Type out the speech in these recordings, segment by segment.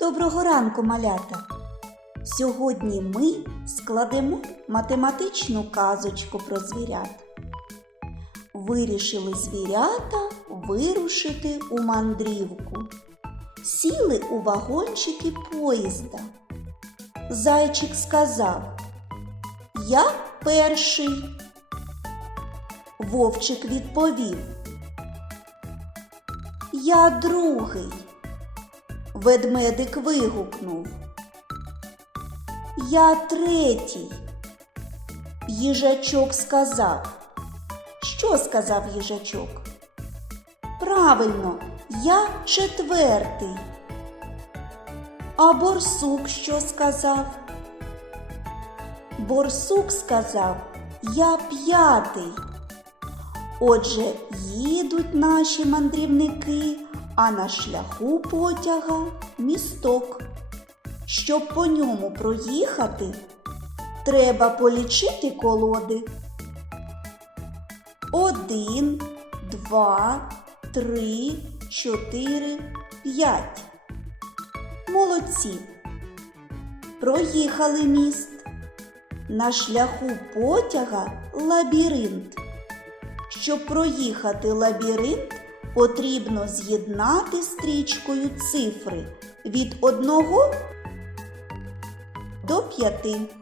Доброго ранку, малята! Сьогодні ми складемо математичну казочку про звірят. Вирішили звірята вирушити у мандрівку. Сіли у вагончики поїзда. Зайчик сказав: Я перший. Вовчик відповів: Я другий. Ведмедик вигукнув. Я третій. Їжачок сказав. Що сказав їжачок? Правильно, я четвертий. А борсук що сказав? Борсук сказав, я п'ятий. Отже, їдуть наші мандрівники, а на шляху потяга місток. Щоб по ньому проїхати, треба полічити колоди. Один, два, три, чотири, п'ять. Молодці. Проїхали міст. На шляху потяга лабіринт. Щоб проїхати лабіринт, потрібно з'єднати стрічкою цифри від 1 до 5.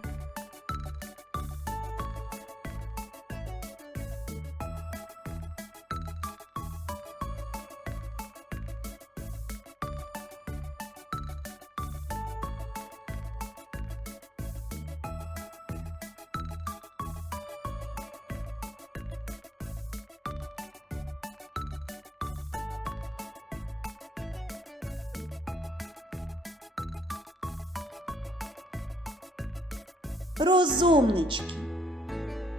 Розумнички.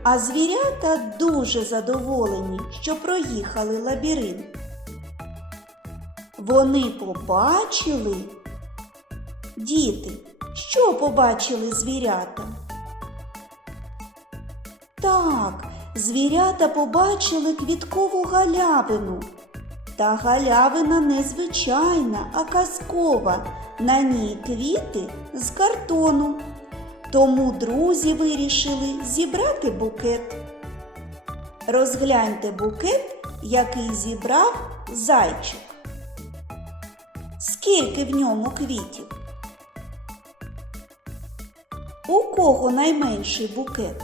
А звірята дуже задоволені, що проїхали лабіринт. Вони побачили. Діти, що побачили звірята? Так, звірята побачили квіткову галявину. Та галявина не звичайна, а казкова. На ній квіти з картону. Тому друзі вирішили зібрати букет. Розгляньте букет, який зібрав зайчик. Скільки в ньому квітів? У кого найменший букет?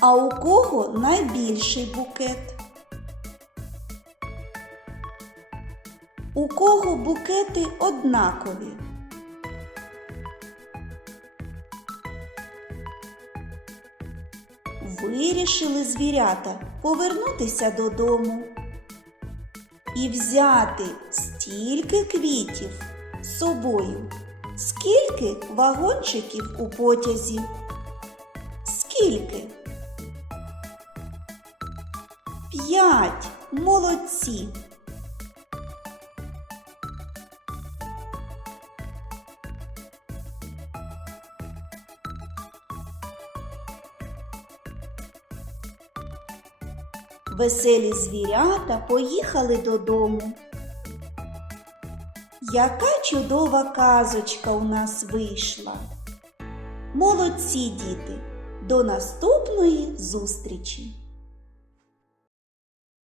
А у кого найбільший букет? У кого букети однакові? Вирішили звірята повернутися додому і взяти стільки квітів з собою, скільки вагончиків у потязі. Скільки? П'ять. Молодці. Веселі звірята поїхали додому. Яка чудова казочка у нас вийшла. Молодці діти, до наступної зустрічі!